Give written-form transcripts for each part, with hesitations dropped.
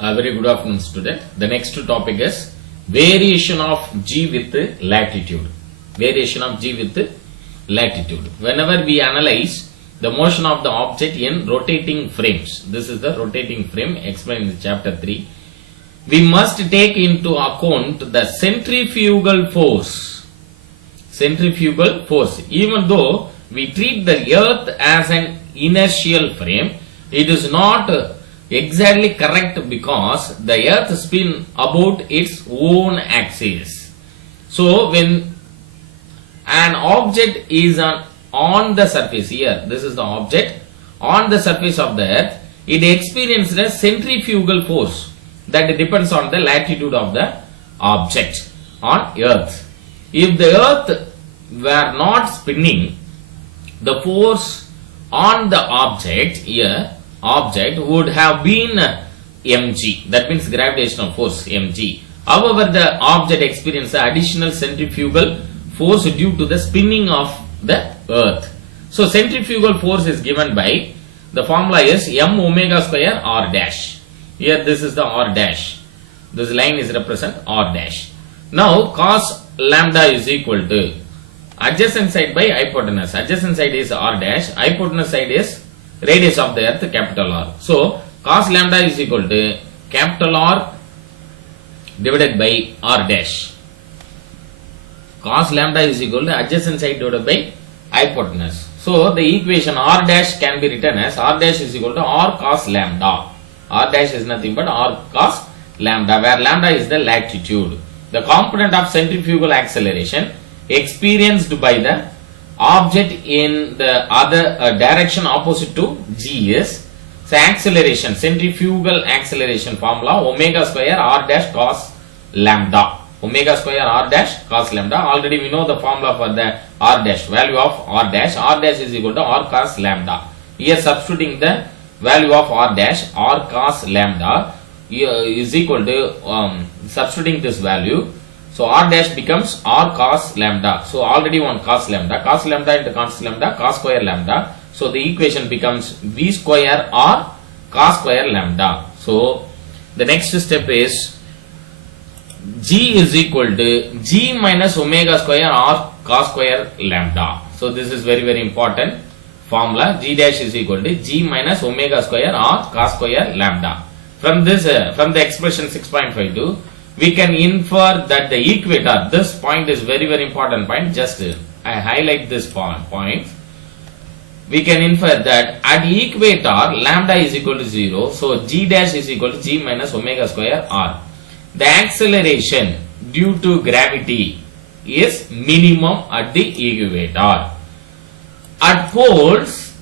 Very good afternoon, student. The next topic is variation of G with latitude. Variation of G with latitude. Whenever we analyze the motion of the object in rotating frames, this is the rotating frame explained in chapter 3, we must take into account the centrifugal force. Centrifugal force. Even though we treat the earth as an inertial frame, it is not exactly correct because the earth spins about its own axis. So when an object is on the surface, here this is the object on the surface of the earth, it experiences a centrifugal force that depends on the latitude of the object on earth. If the earth were not spinning, the force on the object would have been mg, that means gravitational force mg. However, the object experiences additional centrifugal force due to the spinning of the earth. So centrifugal force is given by, the formula is m omega square r dash. Here this is the r dash, this line is represent r dash. Now cos lambda is equal to adjacent side by hypotenuse. Adjacent side is r dash, hypotenuse side is radius of the earth, capital R. So cos lambda is equal to capital R divided by r dash. Cos lambda is equal to adjacent side divided by hypotenuse. So the equation r dash can be written as r dash is equal to r cos lambda. R dash is nothing but r cos lambda, where lambda is the latitude. The component of centrifugal acceleration experienced by the object in the other direction opposite to G is, so acceleration, centrifugal acceleration formula omega square r dash cos lambda. Omega square r dash cos lambda. Already we know the formula for the r dash, value of r dash. R dash is equal to r cos lambda. Here substituting the value of r dash, r cos lambda is equal to substituting this value. So r dash becomes r cos lambda. So already one cos lambda into cos lambda, cos square lambda. So the equation becomes v square r cos square lambda. So the next step is G is equal to G minus omega square r cos square lambda. So this is very very important formula. G dash is equal to G minus omega square r cos square lambda. From this, from the expression 6.52, we can infer that the equator, this point is very very important point, just I highlight this point. We can infer that at equator lambda is equal to 0, so G dash is equal to G minus omega square r. The acceleration due to gravity is minimum at the equator. At poles,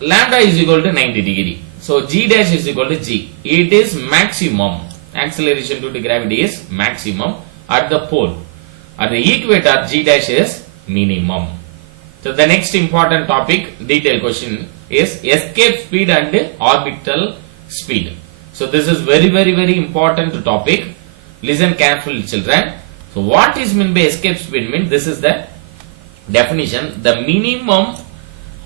lambda is equal to 90 degree. So G dash is equal to G. It is maximum. Acceleration due to gravity is maximum at the pole. At the equator, G dash is minimum. So the next important topic, detailed question, is escape speed and orbital speed. So this is very very very important topic. Listen carefully, children. So what is meant by escape speed? Means this is the definition. The minimum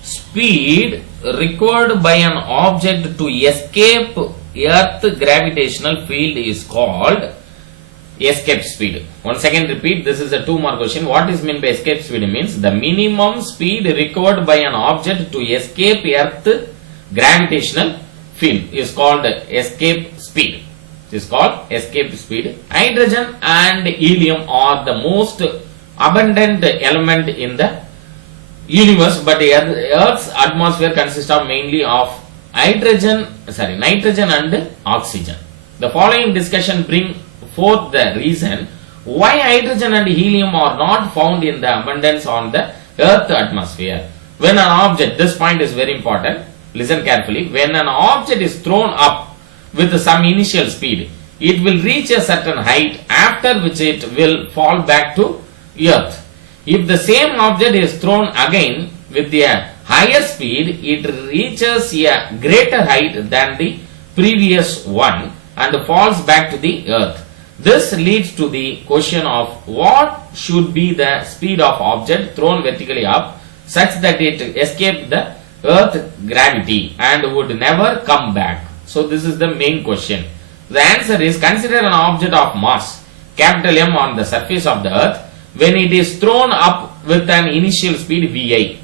speed required by an object to escape earth gravitational field is called escape speed. Once again repeat, this is a 2-mark question. What is meant by escape speed? Means the minimum speed required by an object to escape earth gravitational field is called escape speed. It is called escape speed. Hydrogen and helium are the most abundant element in the universe, but Earth's atmosphere consists of mainly of nitrogen and oxygen. The following discussion bring forth the reason why hydrogen and helium are not found in the abundance on the Earth atmosphere. When an object, this point is very important, listen carefully, when an object is thrown up with some initial speed, it will reach a certain height, after which it will fall back to Earth. If the same object is thrown again with a higher speed, it reaches a greater height than the previous one and falls back to the earth. This leads to the question of what should be the speed of object thrown vertically up such that it escaped the earth gravity and would never come back. So this is the main question. The answer is consider an object of mass capital M on the surface of the earth when it is thrown up with an initial speed Vi.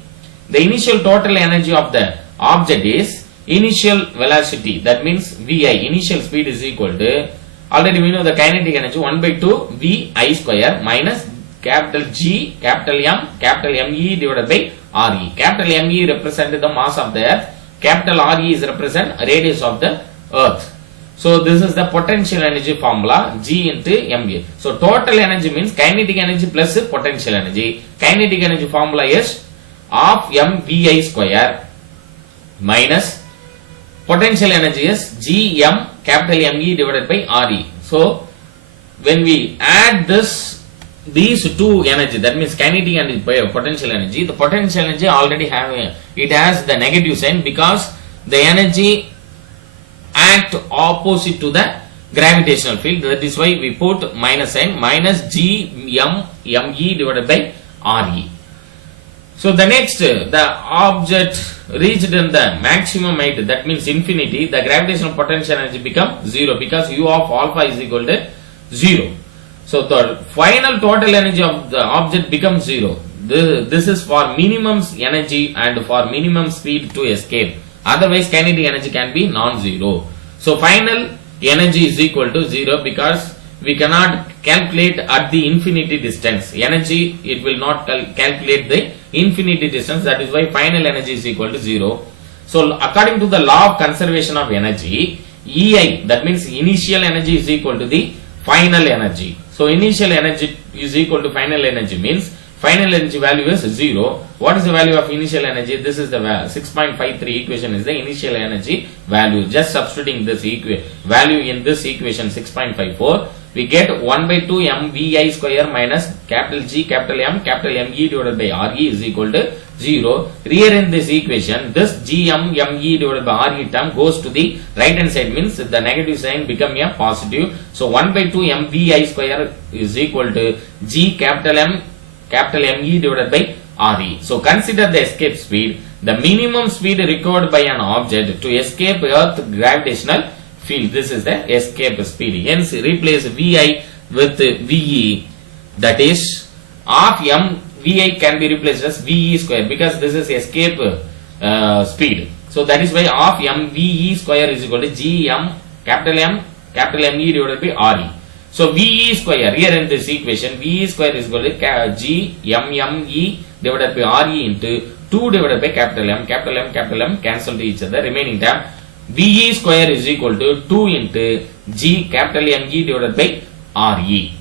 The initial total energy of the object is initial velocity, that means Vi, initial speed is equal to, already we know the kinetic energy 1 by 2 Vi square minus capital G, capital M, capital Me divided by Re. Capital Me represents the mass of the earth, capital Re is represent radius of the earth. So this is the potential energy formula, G into MV. So total energy means kinetic energy plus potential energy. Kinetic energy formula is half mvi square minus potential energy is Gm capital Me divided by Re. So when we add these two energy, that means kinetic and potential energy, the potential energy already it has the negative sign because the energy act opposite to the gravitational field. That is why we put minus sign, minus Me divided by Re. So the next, the object reached in the maximum height, that means infinity, the gravitational potential energy become 0 because U of alpha is equal to 0. So the final total energy of the object becomes 0. This is for minimum energy and for minimum speed to escape. Otherwise kinetic energy can be non-zero. So final energy is equal to 0 because we cannot calculate at the infinity distance. Energy, it will not calculate the infinity distance. That is why final energy is equal to 0. So according to the law of conservation of energy, EI, that means initial energy is equal to the final energy. So initial energy is equal to final energy means final energy value is 0. What is the value of initial energy? This is the 6.53 equation is the initial energy value. Just substituting this value in this equation 6.54, we get 1 by 2 mvi square minus capital G, capital M, capital Me divided by Re is equal to 0. Rearrange this equation, this Gm Me divided by Re term goes to the right hand side, means the negative sign become a positive. So 1 by 2 mvi square is equal to G, capital M, capital Me divided by Re. So consider the escape speed, the minimum speed required by an object to escape earth gravitational field. This is the escape speed. Hence replace Vi with Ve, that is half Vi can be replaced as Ve square because this is escape speed. So that is why half mve square is equal to Gm capital Me divided by Re. So Ve square, here in this equation, Ve square is equal to G Me divided by Re into 2 divided by capital M cancel to each other. Remaining term Ve square is equal to 2 into G capital Me divided by Re.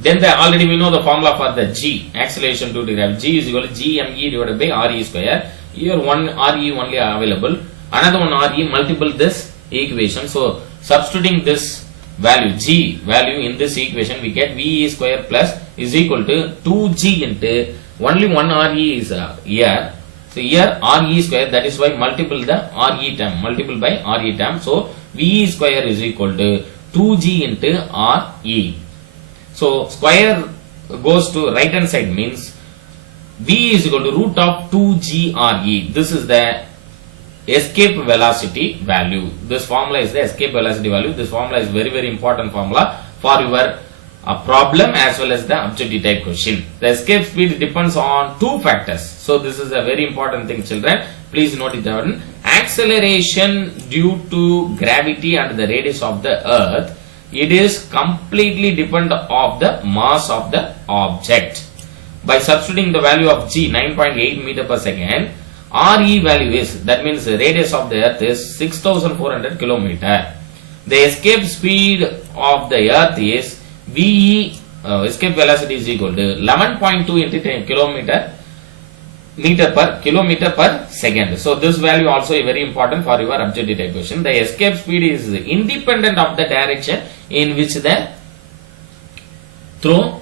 Then already we know the formula for the G, acceleration to derive. G is equal to Gme divided by Re square. Here one Re only available. Another one Re, multiple this equation. So substituting this value G value in this equation, we get Ve square plus is equal to 2G into only one Re is here. So here Re square, that is why multiple the Re term, multiple by Re term. So Ve square is equal to 2G into Re. So square goes to right hand side means V is equal to root of 2G Re. This is the escape velocity value. This formula is the escape velocity value. This formula is very important formula for your problem as well as the objective type question. The escape speed depends on two factors. So this is a very important thing, children. Please note it down. Acceleration due to gravity and the radius of the earth, it is completely dependent of the mass of the object. By substituting the value of G 9.8 meter per second, Re value is, that means the radius of the earth is 6400 kilometer. The escape speed of the earth is Ve, escape velocity is equal to 11.2 into 10 kilometer per second. So this value also is very important for your objective type question. The escape speed is independent of the direction in which the thrown,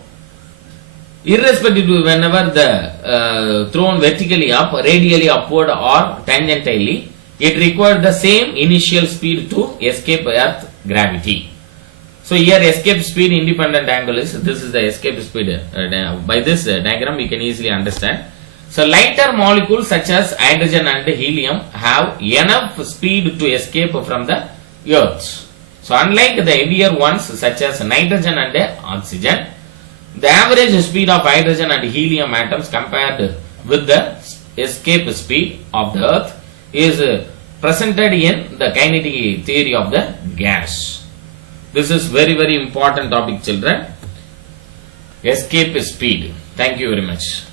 irrespective to whenever the thrown vertically up, radially upward or tangentially, it required the same initial speed to escape earth gravity. So here escape speed independent angle is, this is the escape speed. By this diagram we can easily understand. So lighter molecules such as hydrogen and helium have enough speed to escape from the earth. So unlike the heavier ones such as nitrogen and oxygen, the average speed of hydrogen and helium atoms compared with the escape speed of the earth is presented in the kinetic theory of the gas. This is very, very important topic, children. Escape speed. Thank you very much.